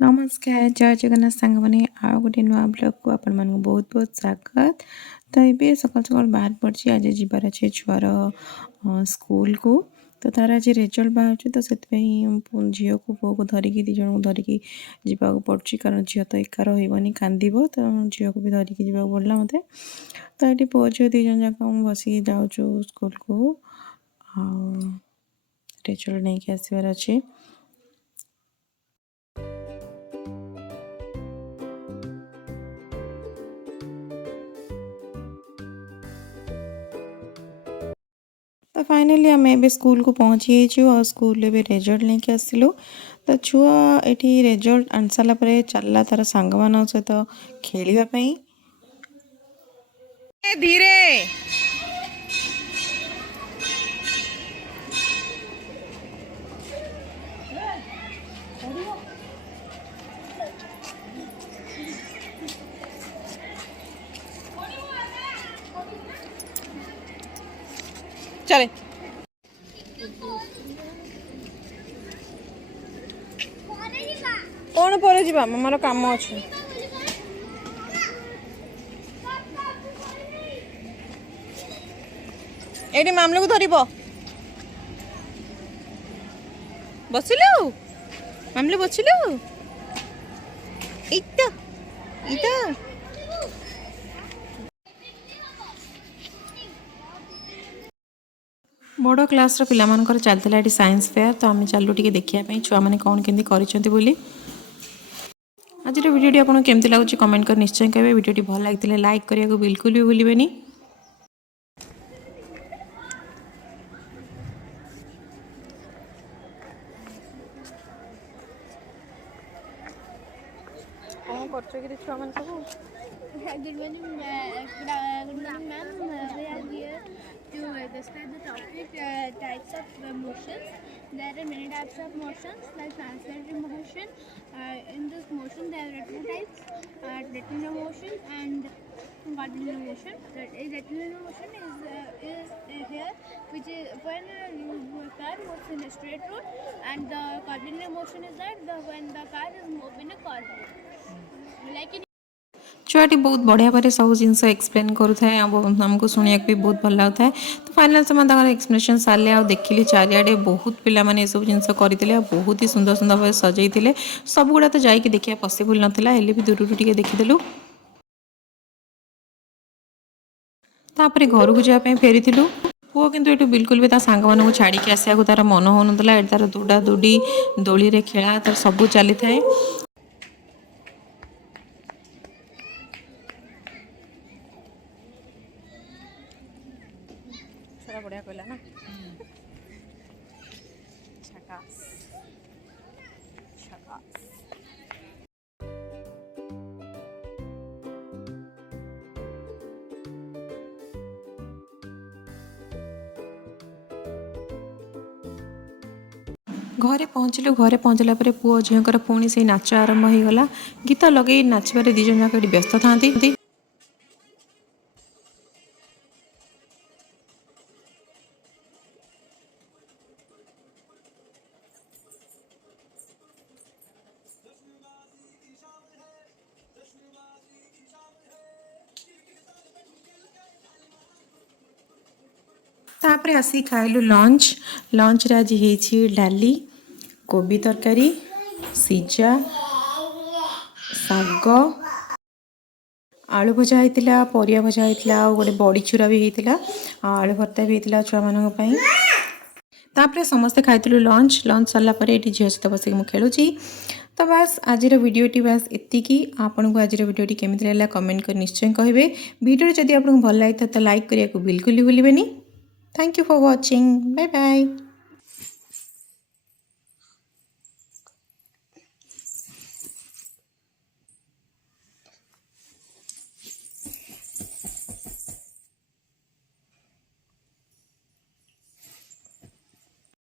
नमस्कार जय जगन्नाथ सांग मैंने आउ गोटे नुआ ब्लॉग को आपण मानक बहुत बहुत स्वागत। तो ये सकाल सकाल बाहर पड़ी आज जीवार अच्छे छुआर स्कूल को। तो तार आज रेजल्ट बाहर तो से झील को पुओ को धरिकी दी जन को धरिकी जावाक पड़ी कारण झील तो एका रही कांद तो झील को भी धरिकी जावाक पड़ा मत। तो ये पुओ झील दी जन जाक बसिक जाऊँ स्कूल को रेजल्ट नहीं कि आसबार अच्छे। तो फाइनली आम ए स्कूल को पहुँची और स्कूल भी रेजल्ट लेके आसलु। तो छुआ ये रेजल्ट आनी सारापर चलला तार सांग मान सहित खेलवाई धीरे चले कौन पर जा मामार कम अच्छे ये मामले को धर बसिलु मामले बसिलु इता इता बड़ क्लास पिलामानकर चलता ये साइंस फेयर। तो आम चलू टे देखा छुआ मैंने कौन केमती कर आज वीडियो आपको केमती लगुच कमेंट कर निश्चय कहे। वीडियो भल लगी लाइक करने को बिल्कुल भी भूलें। छुआ मान सब Good morning, good morning, ma'am. We are here to describe the topic types of motions. There are many types of motions, like translatory motion. In this motion, there are two types: retinal motion and cardinal motion. Retinal motion is here, which is when your car moves in a straight road, and the cardinal motion is that when the car is moving in a corner. Like in छुआटी बहुत बढ़िया भाव सब जिन explain करूए आमको शुणा भी बहुत भल लगता है। तो फाइनाल से एक्सप्लेनेशन सारे आ देखिली चारिआडे बहुत पिला माने सब जिन करते बहुत ही सुंदर सुंदर भाव सजाई सब गुड़ा तो जाकि देखा पॉसिबल नाला हेल्ले भी दूर टे देखीदेलु। तापर घर को जावाई फेरी पुओ किंतु ये बिल्कुल भी सांग मान छाड़ी आसा तार मन हो ना तार दौड़ा दौड़ी दोली रे खेला तार सब चली थाए। बढ़िया कहला ना झकास झकास। घरे पहुँचला पुओ झीर पुणी से नाच आरंभ हो गला। गीत लगे नाचबार दीज जाक व्यस्त था। तापर आसी खाइलु लंच रे आज हेछि डाली कोबी तरकारी सिजा साग आलू भजा होता परिया भजा होता गोटे बड़ी चूरा भी होता आलू भर्ता भी होता छुआ मान। तापर समस्ते खाइलु लंच सरलापर ये झील सहित बसिक मुझे खेलुची। तो बस आज वीडियोटी बस एतिकी। आपन को आज वीडियोटी केमिति लागला कमेंट कर निश्चय कहे। वीडियो जदि आपको भल लगी तो लाइक करने को बिल्कुल भी भूलें। Thank you for watching. Bye bye.